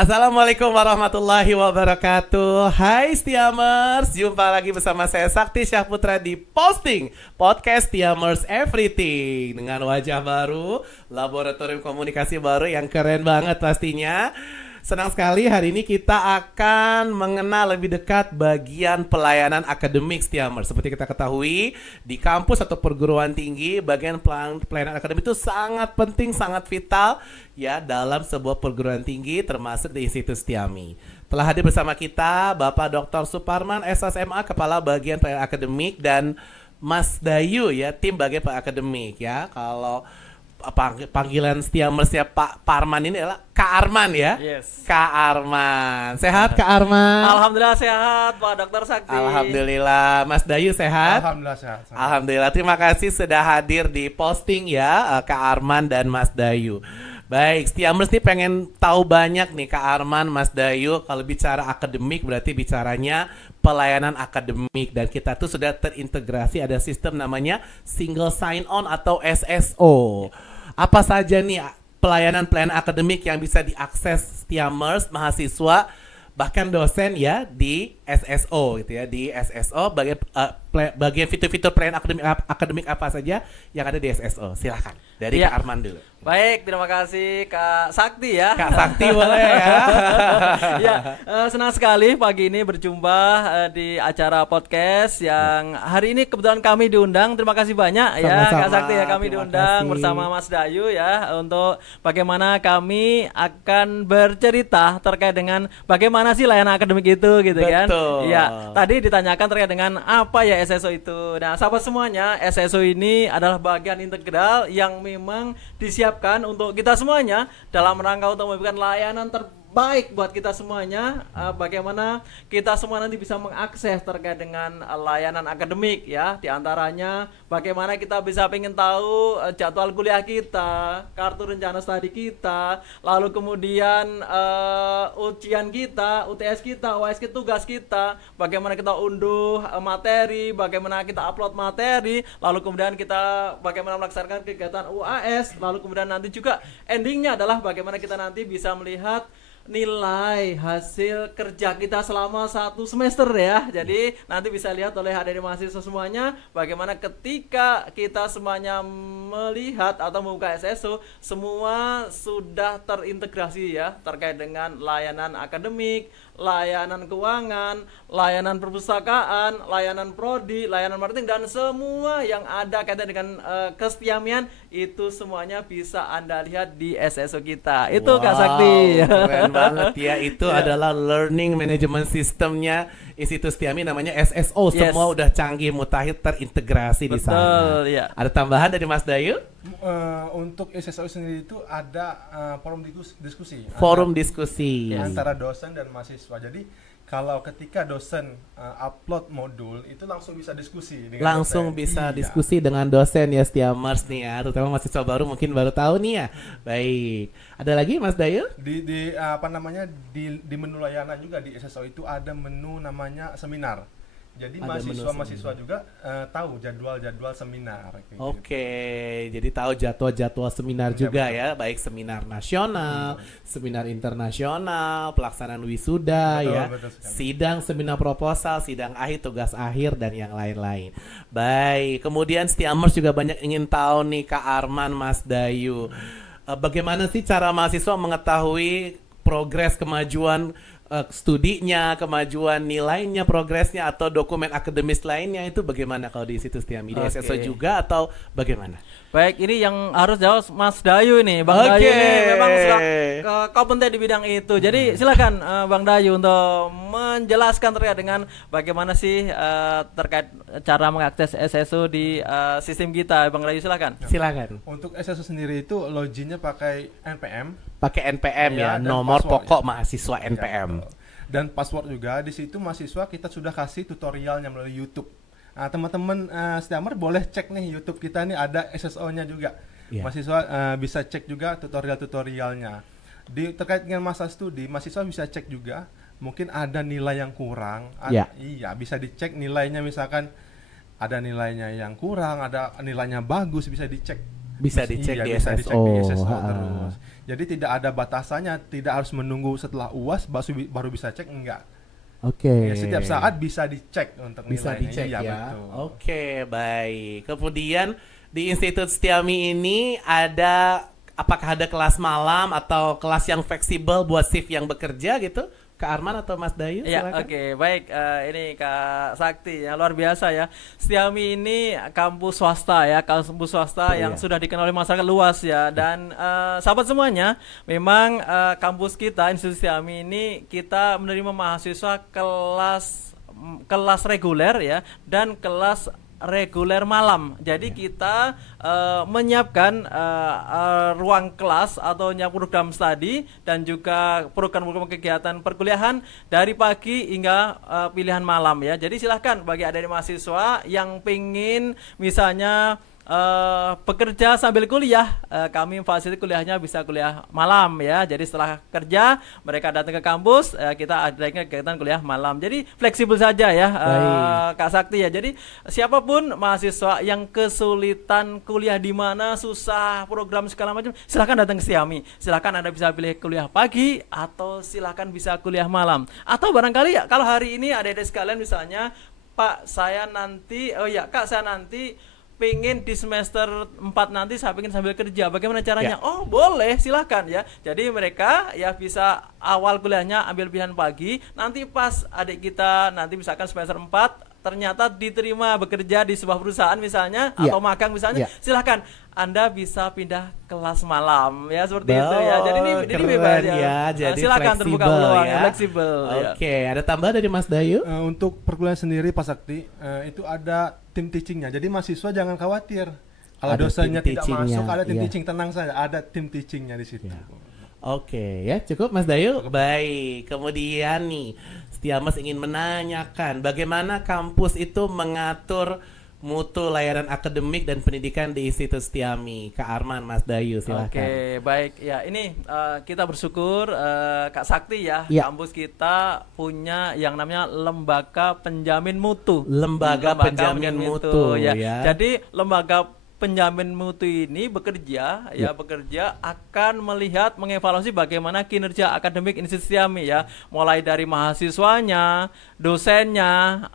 Assalamualaikum warahmatullahi wabarakatuh. Hai Stiamers, jumpa lagi bersama saya Sakti Syahputra di Posting Podcast Stiamers Everything. Dengan wajah baru, laboratorium komunikasi baru yang keren banget pastinya. Senang sekali hari ini kita akan mengenal lebih dekat bagian pelayanan akademik Stiamers. Seperti kita ketahui, di kampus atau perguruan tinggi, bagian pelayanan akademik itu sangat penting, sangat vital ya dalam sebuah perguruan tinggi termasuk di Institut Stiami. Telah hadir bersama kita Bapak Dr. Suparman SSMA, Kepala Bagian Pelayanan Akademik, dan Mas Dayu ya, tim bagian pelayanan akademik ya. Kalau panggilan Stiamersnya Pak Parman ini adalah Kak Arman ya. Yes. Kak Arman. Sehat Kak Arman? Alhamdulillah sehat Pak Dr. Sakti. Alhamdulillah. Mas Dayu sehat? Alhamdulillah sehat. Alhamdulillah. Terima kasih sudah hadir di Posting ya, Kak Arman dan Mas Dayu. Baik, Stiamers nih pengen tahu banyak nih Kak Arman, Mas Dayu. Kalau bicara akademik berarti bicaranya pelayanan akademik, dan kita tuh sudah terintegrasi, ada sistem namanya Single Sign On atau SSO. Apa saja nih pelayanan akademik yang bisa diakses Stiamers, mahasiswa, bahkan dosen ya di SSO gitu ya. Di SSO bagian fitur-fitur pelayanan akademik apa saja yang ada di SSO. Silahkan dari Kak Arman dulu. Baik, terima kasih Kak Sakti ya. Kak Sakti boleh ya. Ya, senang sekali pagi ini berjumpa di acara podcast yang hari ini kebetulan kami diundang. Terima kasih banyak ya Kak Sakti ya, kami diundang bersama Mas Dayu ya untuk bagaimana kami akan bercerita terkait dengan bagaimana sih layanan akademik itu gitu kan. Iya, tadi ditanyakan terkait dengan apa ya SSO itu. Nah, sahabat semuanya, SSO ini adalah bagian integral yang memang disiapkan untuk kita semuanya dalam rangka untuk memberikan layanan terbaik buat kita semuanya. Bagaimana kita semua nanti bisa mengakses terkait dengan layanan akademik ya. Di antaranya bagaimana kita bisa pengen tahu jadwal kuliah kita, kartu rencana studi kita, lalu kemudian ujian kita, UTS kita, UAS kita, tugas kita, bagaimana kita unduh materi, bagaimana kita upload materi, lalu kemudian kita bagaimana melaksanakan kegiatan UAS, lalu kemudian nanti juga endingnya adalah bagaimana kita nanti bisa melihat nilai hasil kerja kita selama 1 semester ya. Jadi nanti bisa lihat oleh adik mahasiswa semuanya bagaimana ketika kita semuanya melihat atau membuka SSO, semua sudah terintegrasi ya terkait dengan layanan akademik, layanan keuangan, layanan perpustakaan, layanan prodi, layanan marketing, dan semua yang ada kaitan dengan kestiamian itu semuanya bisa Anda lihat di SSO kita. Itu Kak Sakti. Keren banget ya. Itu adalah learning management systemnya Institut Stiami, namanya SSO. Yes. Semua udah canggih, mutakhir, terintegrasi di sana. Ya. Ada tambahan dari Mas Dayu? Untuk SSO sendiri itu ada forum diskusi. Forum diskusi Antara dosen dan mahasiswa. Jadi kalau ketika dosen upload modul itu langsung bisa diskusi dengan langsung dosen. bisa Iya. diskusi dengan dosen ya, Stiamers nih ya, terutama mahasiswa baru mungkin baru tahu nih ya. Baik, ada lagi Mas Dayu? Di apa namanya di menu layanan juga di SSO itu ada menu namanya seminar. Jadi Ada mahasiswa juga tahu jadwal seminar. Oke, jadi tahu jadwal seminar juga ya, baik seminar nasional, seminar internasional, pelaksanaan wisuda ya, betul sekali. sidang seminar proposal, sidang akhir, tugas akhir, dan yang lain-lain. Baik, kemudian Stiamers juga banyak ingin tahu nih Kak Arman, Mas Dayu, bagaimana sih cara mahasiswa mengetahui progres kemajuan studinya, kemajuan nilainya, progresnya, atau dokumen akademis lainnya, itu bagaimana kalau di Institut Stiami? Di SSO juga atau bagaimana? Baik, ini yang harus jawab Mas Dayu ini. Bang Dayu ini memang sudah kompeten di bidang itu. Jadi silakan Bang Dayu untuk menjelaskan terkait dengan bagaimana sih terkait cara mengakses SSO di sistem kita. Bang Dayu silakan. Silakan. Untuk SSO sendiri itu loginnya pakai NPM. Pakai NPM ya, nomor password, pokok mahasiswa NPM. Dan password juga. Di situ mahasiswa kita sudah kasih tutorialnya melalui YouTube. Nah, teman-teman Stiamer boleh cek nih YouTube kita nih, ada SSO-nya juga. Yeah. Mahasiswa bisa cek juga tutorial-tutorialnya. Terkait dengan masa studi, mahasiswa bisa cek juga. Mungkin ada nilai yang kurang. Iya, bisa dicek nilainya, misalkan ada nilainya yang kurang, ada nilainya bagus, bisa dicek. Bisa dicek di bisa SSO. dicek di SSO terus. Jadi tidak ada batasannya, tidak harus menunggu setelah UAS baru bisa cek, enggak. Oke. Ya, setiap saat bisa dicek untuk bisa nilainya. dicek Iya, ya. betul. Oke, baik. Kemudian di Institut Setiami ini apakah ada kelas malam atau kelas yang fleksibel buat shift yang bekerja gitu? Kak Arman atau Mas Dayu? Ya, oke, baik. Ini Kak Sakti, yang luar biasa ya. Setiami ini kampus swasta ya, kampus swasta yang sudah dikenal oleh masyarakat luas ya. Dan sahabat semuanya, memang kampus kita, Institut Setiami ini kita menerima mahasiswa kelas reguler ya, dan kelas reguler malam. Jadi kita menyiapkan ruang kelas atau program studi dan juga program-program kegiatan perkuliahan dari pagi hingga pilihan malam ya. Jadi silahkan bagi adik-adik mahasiswa yang pingin misalnya bekerja sambil kuliah, kami fasilitasi kuliahnya bisa kuliah malam ya. Jadi setelah kerja mereka datang ke kampus, kita ada kegiatan kuliah malam. Jadi fleksibel saja ya, Kak Sakti ya. Jadi siapapun mahasiswa yang kesulitan kuliah di mana, susah program segala macam, silahkan datang ke Setiami. Silahkan Anda bisa pilih kuliah pagi atau silahkan bisa kuliah malam. Atau barangkali ya kalau hari ini adik-adik sekalian misalnya, Pak saya nanti, Kak saya nanti pengen di semester 4 nanti saya pengen sambil kerja, bagaimana caranya? Oh boleh, silahkan ya. Jadi mereka ya bisa awal kuliahnya ambil pilihan pagi, nanti pas adik kita nanti misalkan semester 4 ternyata diterima bekerja di sebuah perusahaan misalnya atau magang misalnya, silahkan Anda bisa pindah kelas malam ya, seperti itu ya. Jadi ini bebas ya. Jadi silakan terbuka peluang ya. Fleksibel. Oke, ada tambahan dari Mas Dayu? Untuk perkuliahan sendiri Pak Sakti, itu ada tim teachingnya. Jadi mahasiswa jangan khawatir kalau dosennya tidak masuk, ada tim teaching, tenang saja, ada tim teachingnya di situ. Oke ya, cukup Mas Dayu. Baik, kemudian nih Setiamers ingin menanyakan bagaimana kampus itu mengatur mutu layanan akademik dan pendidikan di Institut Setiami. Kak Arman, Mas Dayu, silakan. Oke, baik ya. Ini kita bersyukur Kak Sakti ya, kampus kita punya yang namanya lembaga penjamin mutu. Lembaga penjamin mutu ya. Jadi lembaga penjamin mutu ini bekerja akan melihat, mengevaluasi bagaimana kinerja akademik Institut Setiami ya, mulai dari mahasiswanya, dosennya,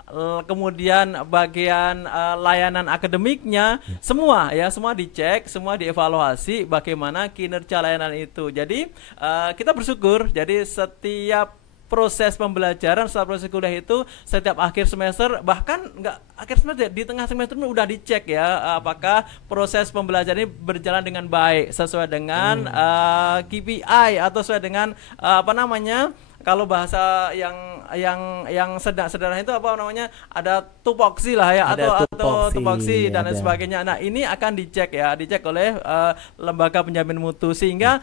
kemudian bagian layanan akademiknya, semua dicek, semua dievaluasi bagaimana kinerja layanan itu. Jadi kita bersyukur, jadi setiap proses pembelajaran setelah proses kuliah itu setiap akhir semester, bahkan enggak akhir semester, di tengah semester udah dicek ya apakah proses pembelajaran ini berjalan dengan baik sesuai dengan KPI atau sesuai dengan kalau bahasa yang sederhana itu apa namanya, ada tupoksi lah ya, atau tupoksi dan lain sebagainya. Nah ini akan dicek oleh lembaga penjamin mutu, sehingga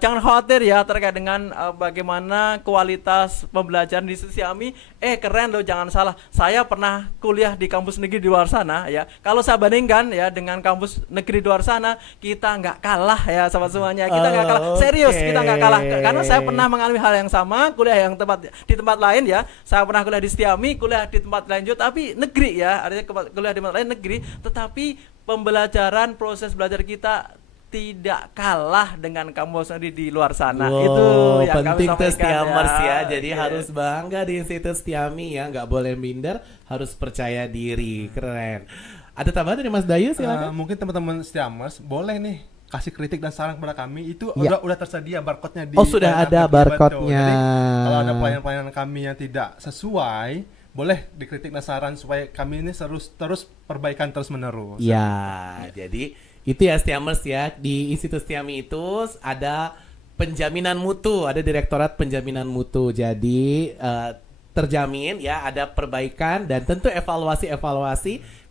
jangan khawatir ya terkait dengan bagaimana kualitas pembelajaran di Setiami. Keren loh, jangan salah, saya pernah kuliah di kampus negeri di luar sana ya. Kalau saya bandingkan ya dengan kampus negeri di luar sana, kita nggak kalah ya sahabat semuanya, kita nggak kalah, serius kita nggak kalah, karena saya pernah mengalami hal yang sama, kuliah yang di tempat lain ya. Saya pernah kuliah di Setiami, kuliah di tempat lain juga, tapi negeri ya, artinya kuliah di tempat lain negeri, tetapi pembelajaran, proses belajar kita tidak kalah dengan kampus di luar sana. Itu yang penting kami sampaikan Setiamers ya. Jadi harus bangga di Institut Setiami ya, nggak boleh minder, harus percaya diri. Keren. Ada tambahan dari Mas Dayu, silakan. Mungkin teman-teman Setiamers boleh nih kasih kritik dan saran kepada kami, itu udah tersedia barcode-nya di sudah ada barcode-nya. Jadi kalau ada pelayanan kami yang tidak sesuai, boleh dikritik dan saran supaya kami ini terus perbaikan terus menerus. Jadi itu ya Setiamers ya, di Institut Setiami itu ada penjaminan mutu, ada Direktorat Penjaminan Mutu. Jadi terjamin ya, ada perbaikan dan tentu evaluasi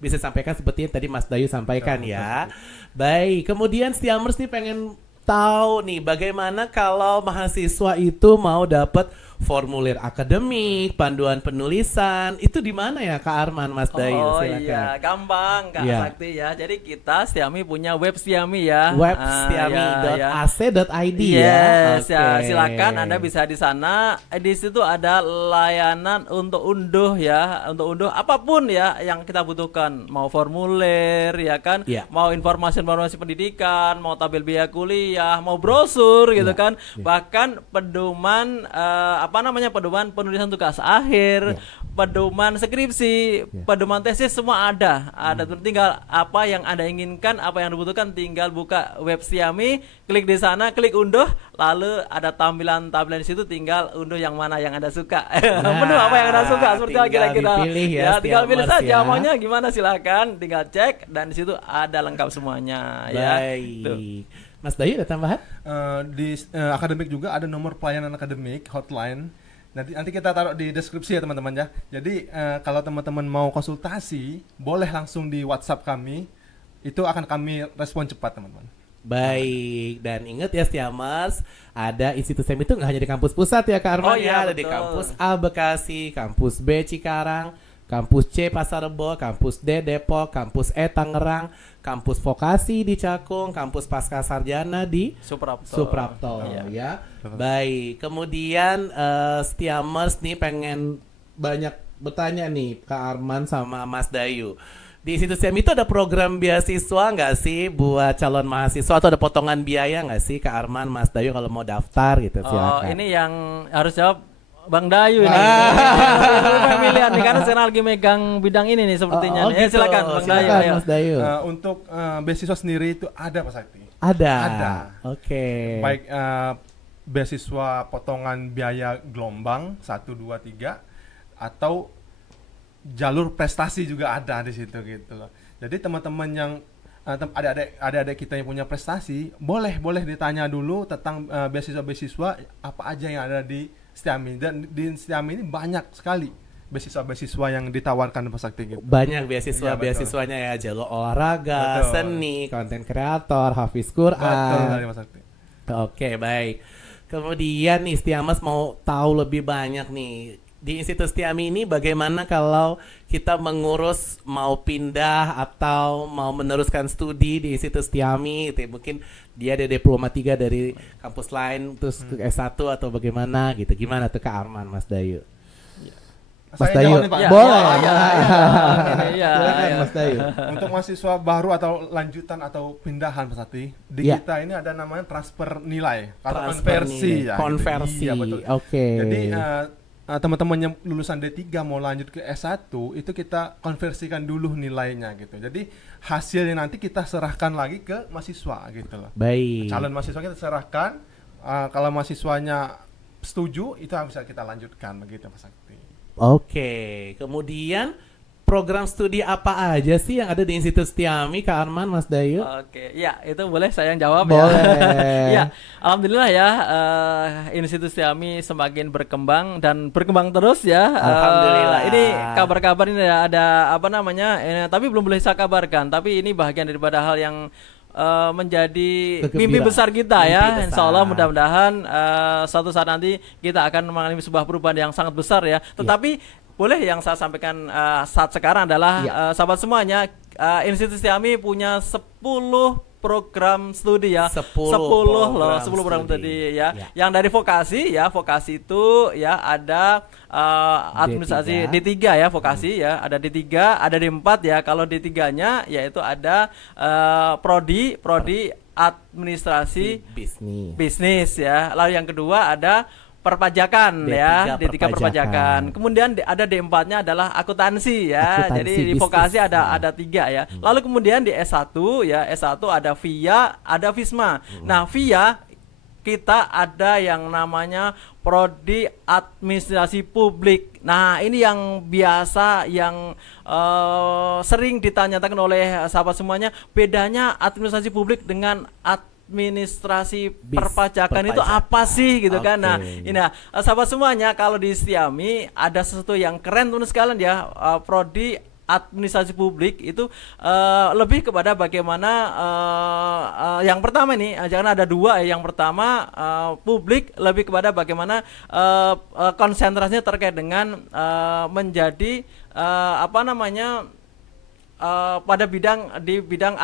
bisa sampaikan seperti yang tadi Mas Dayu sampaikan ya. Baik, kemudian Setiamers nih pengen tahu nih bagaimana kalau mahasiswa itu mau dapat formulir akademik, panduan penulisan, itu di mana ya Kak Arman, Mas Dayu? Oh silakan. iya, gampang Kak Sakti ya. Jadi kita Stiami punya web Stiami ya. Web stiami.ac.id yes, ya. Silakan Anda bisa di sana. Di situ ada layanan untuk unduh ya, untuk unduh apapun ya yang kita butuhkan, mau formulir ya kan, mau informasi pendidikan, mau tabel biaya kuliah, mau brosur gitu kan, bahkan pedoman pedoman penulisan tugas akhir, pedoman skripsi, pedoman tesis, semua ada. Tinggal apa yang Anda inginkan, apa yang dibutuhkan, tinggal buka web Stiami, klik di sana, klik unduh, lalu ada tampilan-tampilan di situ, tinggal unduh yang mana yang Anda suka. Penuh apa yang Anda suka, seperti apa kira-kira. Tinggal pilih saja maunya gimana, silakan, tinggal cek dan di situ ada lengkap semuanya. Baik. Ya. Mas Dayu ada tambahan? Di akademik juga ada nomor pelayanan akademik hotline. Nanti kita taruh di deskripsi ya teman-teman ya. Jadi kalau teman-teman mau konsultasi, boleh langsung di WhatsApp kami. Itu akan kami respon cepat teman-teman. Baik, dan ingat ya Stiamers, ada institut STEM itu nggak hanya di kampus pusat ya Kak Arman, ada di kampus A Bekasi, kampus B Cikarang, kampus C Pasar Rebo, kampus D Depok, kampus E Tangerang, kampus vokasi di Cakung, kampus pasca sarjana di Suprapto ya. Baik, kemudian Stiamers nih pengen banyak bertanya nih Kak Arman sama Mas Dayu. Di situs STEM itu ada program beasiswa nggak sih buat calon mahasiswa, atau ada potongan biaya nggak sih Kak Arman, Mas Dayu kalau mau daftar gitu? Silakan. Ini yang harus jawab Bang Dayu nih. Pemilihan nih karena saya lagi megang bidang ini nih sepertinya. Gitu. Silakan Bang Dayu. Mas Dayu. Untuk beasiswa sendiri itu ada Pak Sakti. Ada. Oke. Baik beasiswa potongan biaya gelombang 1, 2, 3 atau jalur prestasi juga ada di situ gitu loh. Jadi teman-teman yang adik-adik kita yang punya prestasi, boleh ditanya dulu tentang beasiswa-beasiswa apa aja yang ada di Stiami. Dan di Stiami ini banyak sekali beasiswa-beasiswa yang ditawarkan Pak Sakti gitu. Banyak beasiswanya ya, jalur olahraga, seni, konten kreator, hafiz Quran. Betul, Pak Sakti. Oke, baik. Kemudian nih Stiamers mau tahu lebih banyak nih, di Institut Stiami ini bagaimana kalau kita mengurus mau pindah atau mau meneruskan studi di Institut Stiami gitu ya. Mungkin dia ada diploma 3 dari kampus lain terus ke S1 atau bagaimana gitu. Gimana tuh Kak Arman, Mas Dayu? Mas Dayu, boleh. Silakan Mas Dayu. Untuk mahasiswa baru atau lanjutan atau pindahan Mas Sakti, di kita ini ada namanya transfer nilai atau konversi ya. Konversi. Oke. Jadi teman-teman yang lulusan D3 mau lanjut ke S1 itu kita konversikan dulu nilainya gitu. Jadi hasilnya nanti kita serahkan lagi ke mahasiswa gitu loh. Baik. Calon mahasiswa kita serahkan, kalau mahasiswanya setuju itu bisa kita lanjutkan begitu Pak Sakti. Oke. Kemudian program studi apa aja sih yang ada di Institut Stiami, Kak Arman, Mas Dayu? Oke, ya itu boleh saya yang jawab boleh. Ya. Alhamdulillah ya, Institut Stiami semakin berkembang dan berkembang terus ya. Alhamdulillah. Ini kabar-kabar ini ada apa namanya? Tapi belum boleh saya kabarkan. Tapi ini bahagian daripada hal yang menjadi mimpi besar kita ya. Insya Allah mudah-mudahan suatu saat nanti kita akan mengalami sebuah perubahan yang sangat besar ya. Tetapi boleh yang saya sampaikan saat sekarang adalah sahabat semuanya, Institut Stiami punya 10 program studi ya. 10 program studi ya. Yang dari vokasi ya, vokasi itu ya ada administrasi D3 ya, vokasi ya, ada D3, ada D4 ya. Kalau D3-nya yaitu ada prodi administrasi bisnis ya. Lalu yang kedua ada perpajakan ya, D3 perpajakan. Kemudian ada D4-nya adalah akuntansi ya. Jadi di vokasi ada 3 ya. Lalu kemudian di S1 ya, S1 ada VIA, ada FISMA. Nah, VIA kita ada yang namanya Prodi Administrasi Publik. Nah, ini yang biasa yang sering ditanyakan oleh sahabat semuanya, bedanya administrasi publik dengan administrasi perpajakan itu apa sih gitu kan. Nah, ini sahabat semuanya, kalau di Stiami ada sesuatu yang keren teman sekalian ya, prodi administrasi publik itu lebih kepada bagaimana yang pertama nih, jangan ada dua ya. Yang pertama publik lebih kepada bagaimana konsentrasinya terkait dengan menjadi pada bidang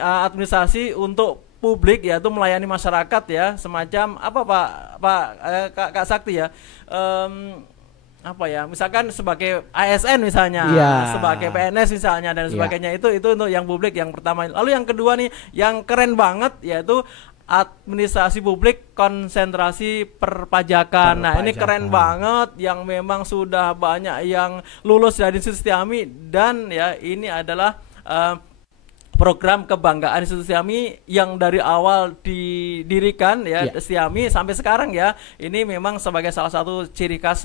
administrasi untuk publik, yaitu melayani masyarakat ya, semacam apa Kak Sakti ya, misalkan sebagai ASN misalnya, sebagai PNS misalnya dan sebagainya, itu untuk yang publik yang pertama. Lalu yang kedua nih yang keren banget yaitu administrasi publik konsentrasi perpajakan. Nah, ini keren banget, yang memang sudah banyak yang lulus dari Institut Setiami, dan ya ini adalah program kebanggaan Institut Setiami yang dari awal didirikan ya, Setiami sampai sekarang ya. Ini memang sebagai salah satu ciri khas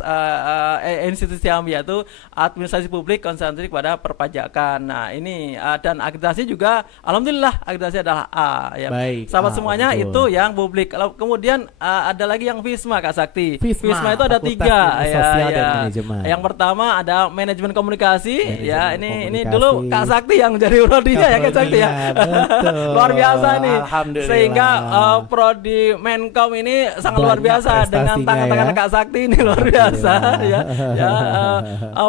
Institut Setiami, yaitu administrasi publik konsentrasi pada perpajakan. Nah, ini dan akreditasi juga alhamdulillah akreditasi adalah A ya. Baik, sahabat semuanya, betul. Itu yang publik. Kemudian ada lagi yang FISMA, Kak Sakti. FISMA itu ada 3 ya. Yang pertama ada manajemen komunikasi ya. Ini dulu Kak Sakti yang menjadi prodinya ya, Kak Sakti ya. Luar biasa nih. Sehingga prodi Menkom ini sangat luar biasa dengan tangan-tangan Kak Sakti ini luar biasa ya.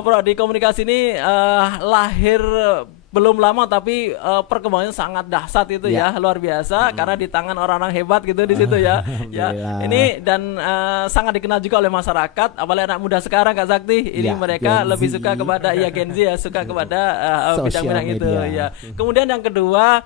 Prodi komunikasi ini lahir belum lama, tapi perkembangannya sangat dahsyat itu ya, luar biasa karena di tangan orang-orang hebat gitu di situ ya. Ini dan sangat dikenal juga oleh masyarakat, apalagi anak muda sekarang Kak Sakti. Ini mereka lebih suka kepada Gen Z ya, suka kepada bidang-bidang itu ya. Kemudian yang kedua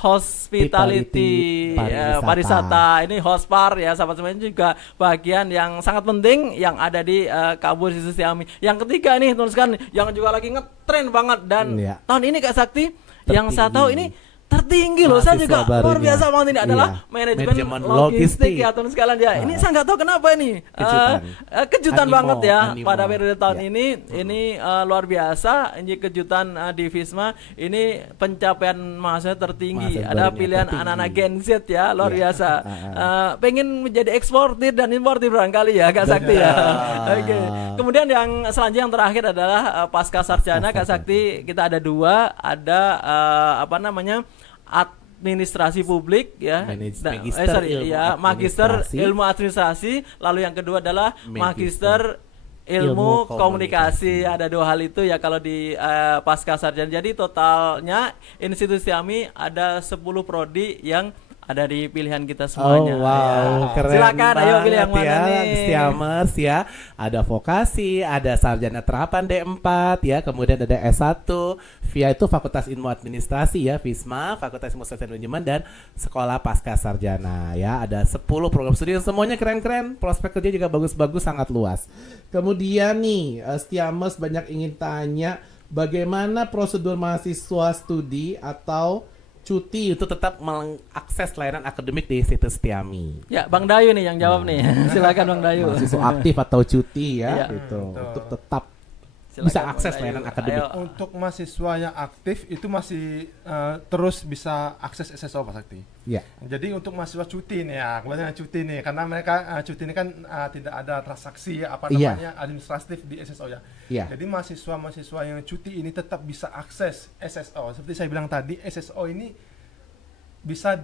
hospitality, pariwisata. Ini hospar ya, sahabat semuanya, juga bagian yang sangat penting yang ada di kampus Institut Setiami. Yang ketiga nih tuliskan yang juga lagi ngetren banget dan tahun ini Kak Sakti yang saya tahu ini tertinggi loh. Saya juga luar biasa banget, ini adalah manajemen logistik ya teman sekalian ya. Ini saya nggak tahu kenapa ini kejutan banget ya pada periode tahun ini luar biasa. Ini kejutan di FISMA ini pencapaian mahasiswa tertinggi. Ada pilihan anak-anak Gen Z ya, luar biasa. Pengen menjadi eksportir dan importir barangkali ya Kak Sakti ya. Oke. Kemudian yang selanjutnya yang terakhir adalah pasca sarjana Kak Sakti. Kita ada 2, ada administrasi publik ya, magister ilmu administrasi, lalu yang kedua adalah magister ilmu komunikasi. Ada 2 hal itu ya kalau di pasca sarjana. Jadi totalnya Institut Setiami ada 10 prodi yang ada di pilihan kita semuanya. Keren. Silakan, ayo pilih yang mana nih? Stiamers ya. Ada vokasi, ada sarjana terapan D4 ya, kemudian ada S1 via itu Fakultas Ilmu Administrasi ya, FISMA, Fakultas Ilmu Sosial Manajemen, dan Sekolah Pasca Sarjana ya. Ada 10 program studi semuanya keren-keren, prospek kerja juga bagus-bagus, sangat luas. Kemudian nih, Stiamers banyak ingin tanya bagaimana prosedur mahasiswa studi atau cuti itu tetap mengakses layanan akademik di situs Setiami. Ya, Bang Dayu nih yang jawab nih. Silakan Bang Dayu. Mahasiswa aktif atau cuti ya, gitu. Untuk tetap bisa akses layanan akademik. Untuk mahasiswa yang aktif itu masih terus bisa akses SSO Pak Sakti. Ya. Jadi untuk mahasiswa cuti nih ya, kebanyakan cuti nih, karena mereka cuti ini kan tidak ada transaksi administratif di SSO ya. Jadi mahasiswa yang cuti ini tetap bisa akses SSO. Seperti saya bilang tadi, SSO ini bisa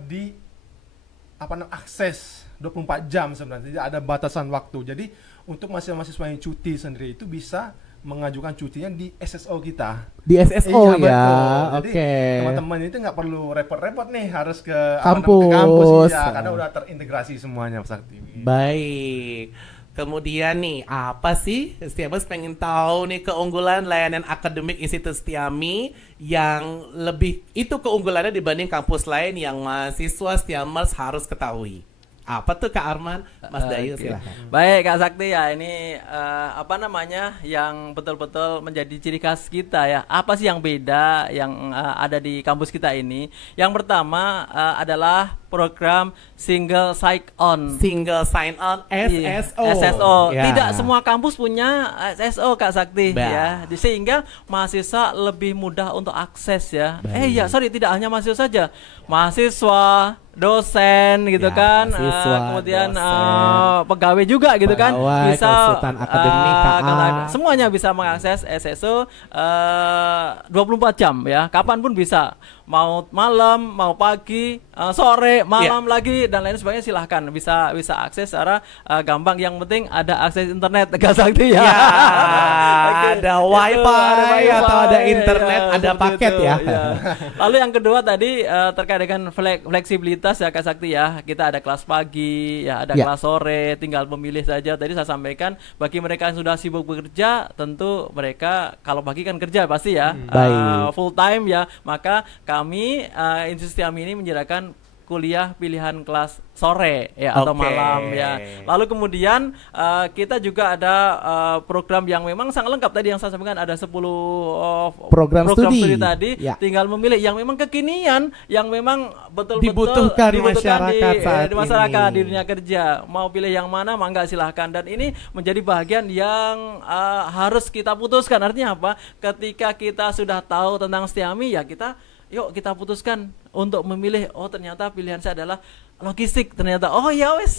akses 24 jam sebenarnya, tidak ada batasan waktu. Jadi untuk mahasiswa yang cuti sendiri itu bisa mengajukan cutinya di SSO kita. Di SSO ya, oke. Teman-teman itu nggak perlu repot-repot nih harus ke kampus ya, karena udah terintegrasi semuanya Pak Sakti. Baik. Kemudian nih, apa sih Stiamers pengen tahu nih keunggulan layanan akademik Institut Setiami yang lebih itu keunggulannya dibanding kampus lain yang mahasiswa Stiamers harus ketahui? Apa tuh Kak Arman? Mas Dayu silahkan. Baik Kak Sakti ya, ini yang betul-betul menjadi ciri khas kita ya. Apa sih yang beda yang ada di kampus kita ini? Yang pertama adalah program single sign on. Single sign on SSO. SSO. Ya. Tidak semua kampus punya SSO Kak Sakti Bah. ya. Sehingga mahasiswa lebih mudah untuk akses ya. Tidak hanya mahasiswa saja. Mahasiswa, dosen gitu Ya, kan, mahasiswa, kemudian dosen, pegawai juga gitu kan, pegawai, bisa konsultan akademik, KA. semuanya bisa mengakses SSO 24 jam ya, kapanpun bisa, mau malam, mau pagi, sore, malam lagi dan lain sebagainya, silahkan bisa akses secara gampang. Yang penting ada akses internet Kak Sakti ya. Ada wifi atau ada internet, ya, ada paket itu, ya. Lalu yang kedua tadi terkait dengan fleksibilitas ya Kak Sakti ya. Kita ada kelas pagi, ya ada kelas sore, tinggal memilih saja. Tadi saya sampaikan bagi mereka yang sudah sibuk bekerja, tentu mereka kalau pagi kan kerja pasti ya, full time ya. Maka kami Institut Tiami ini menyediakan kuliah pilihan kelas sore ya atau malam ya. Lalu kemudian kita juga ada program yang memang sangat lengkap. Tadi yang saya sampaikan ada 10 program studi tadi. Tinggal memilih yang memang kekinian, yang memang betul-betul dibutuhkan masyarakat di masyarakat di dunia kerja. Mau pilih yang mana, mangga silahkan. Dan ini menjadi bagian yang harus kita putuskan. Artinya apa? Ketika kita sudah tahu tentang Setiami ya yuk kita putuskan untuk memilih. Oh ternyata pilihan saya adalah logistik. Ternyata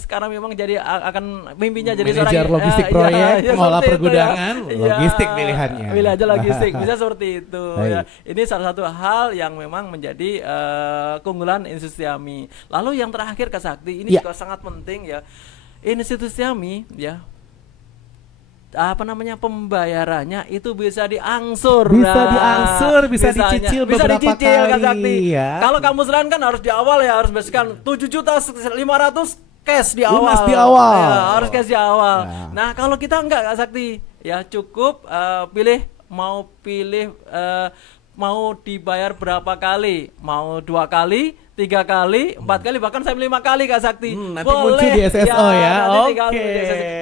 karena memang jadi akan mimpinya jadi manajer seorang logistik proyek, pengelola pergudangan, logistik pilihannya. Pilih aja logistik, bisa seperti itu. Ya. Ini salah satu hal yang memang menjadi keunggulan Institut Tiami. Lalu yang terakhir Kak Sakti, ini juga sangat penting ya. Institut Tiami ya, pembayarannya itu bisa diangsur, bisa dicicil beberapa kali ya. Kalau kampus lain kan harus di awal ya, harus basikan 7.500.000 cash di awal. Lunas di awal. Ya, harus cash di awal. Ya. Nah, kalau kita enggak Kak Sakti, ya cukup pilih mau dibayar berapa kali, mau 2 kali, 3 kali, 4 kali, bahkan saya 5 kali Kak Sakti. Nanti muncul di SSO ya.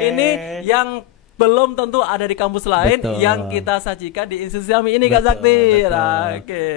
Ini yang belum tentu ada di kampus lain. Betul. Yang kita sajikan di Institut Tiami ini Kak Sakti.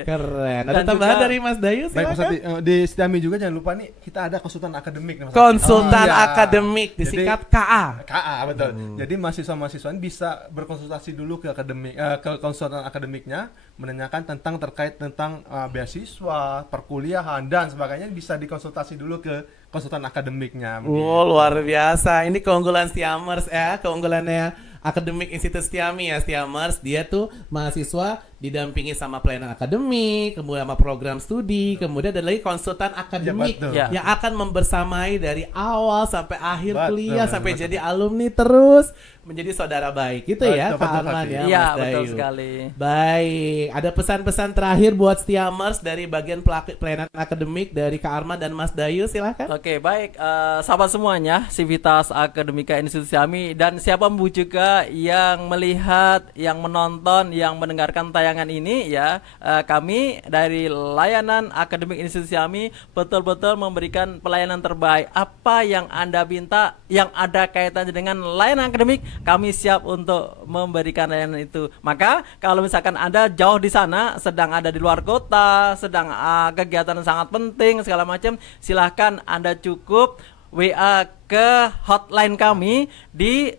Keren. Ada tambahan dari Mas Dayu? Baik Mas Sakti, di Setiami juga jangan lupa nih kita ada konsultan akademik. Konsultan akademik disingkat KA. KA betul. Jadi mahasiswa-mahasiswa ini bisa berkonsultasi dulu ke akademik, ke konsultan akademiknya, menanyakan terkait tentang beasiswa, perkuliahan dan sebagainya, bisa dikonsultasi dulu ke konsultan akademiknya. Luar biasa. Ini keunggulan Stiamers ya, keunggulannya Akademik Institut Tiami ya, Stiamers. Dia tuh mahasiswa didampingi sama pelayanan akademik, kemudian sama program studi, kemudian ada lagi konsultan akademik yang akan membersamai dari awal sampai akhir kuliah, sampai jadi alumni terus menjadi saudara baik gitu ya Pak Arman ya, Mas Dayu. Betul sekali. Baik, ada pesan-pesan terakhir buat Stiamers dari bagian pelayanan akademik dari Kak Arman dan Mas Dayu, silahkan. Oke, baik, sahabat semuanya, Sivitas Akademika Institut Tiami dan siapapun juga yang melihat, yang menonton, yang mendengarkan tayangan ini ya, kami dari layanan Akademik Institut Tiami betul-betul memberikan pelayanan terbaik. Apa yang Anda minta yang ada kaitannya dengan layanan akademik, kami siap untuk memberikan layanan itu. Maka kalau misalkan Anda jauh di sana, sedang ada di luar kota, sedang kegiatan sangat penting segala macam, silahkan Anda cukup WA ke hotline kami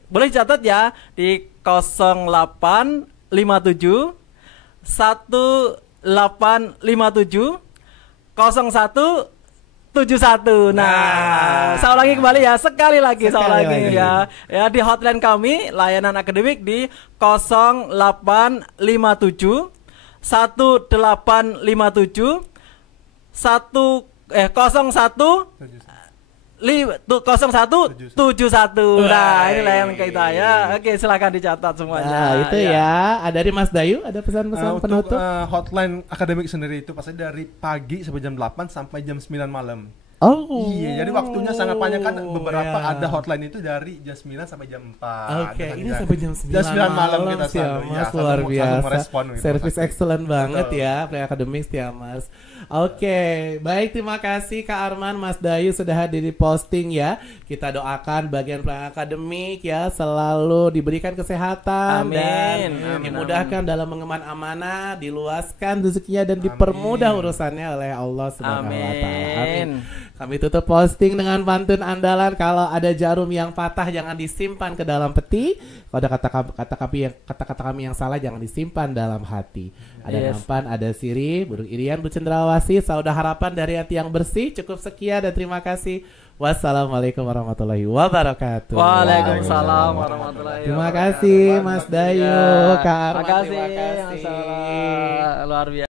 boleh catat ya, di 0857 1857 0171. Nah, saya ulangi kembali ya, sekali lagi. Ya di hotline kami layanan akademik di 0857 1857 0171. Nah, ini layanan kita ya. Oke, silakan dicatat semuanya. Nah, itu ya. Ada dari Mas Dayu, ada pesan-pesan penutup? Hotline akademik sendiri itu pasti dari pagi sampai jam 8 sampai jam 9 malam. Oh. Iya, jadi waktunya sangat panjang kan, beberapa ada hotline itu dari jam 9 sampai jam 4. Oke, ini sampai jam 9 malam kita selalu. Mas, luar biasa. Service excellent banget ya, pelayanan akademik Stiamers. Oke, baik, terima kasih Kak Arman, Mas Dayu sudah hadir di posting ya. Kita doakan bagian pelayanan akademik ya selalu diberikan kesehatan dan dimudahkan dalam mengemban amanah, diluaskan rezekinya dan dipermudah urusannya oleh Allah Subhanahu wa taala. Amin. Kami tutup posting dengan pantun andalan, kalau ada jarum yang patah jangan disimpan ke dalam peti. Kalau ada kata-kata kami yang salah jangan disimpan dalam hati. Ada nampan, ada siri, burung irian, bercendrawasih, saudah harapan dari hati yang bersih. Cukup sekian dan terima kasih. Wassalamualaikum warahmatullahi wabarakatuh. Waalaikumsalam warahmatullahi wabarakatuh. Terima kasih Mas Dayu, Kak Arman, terima kasih. Luar biasa.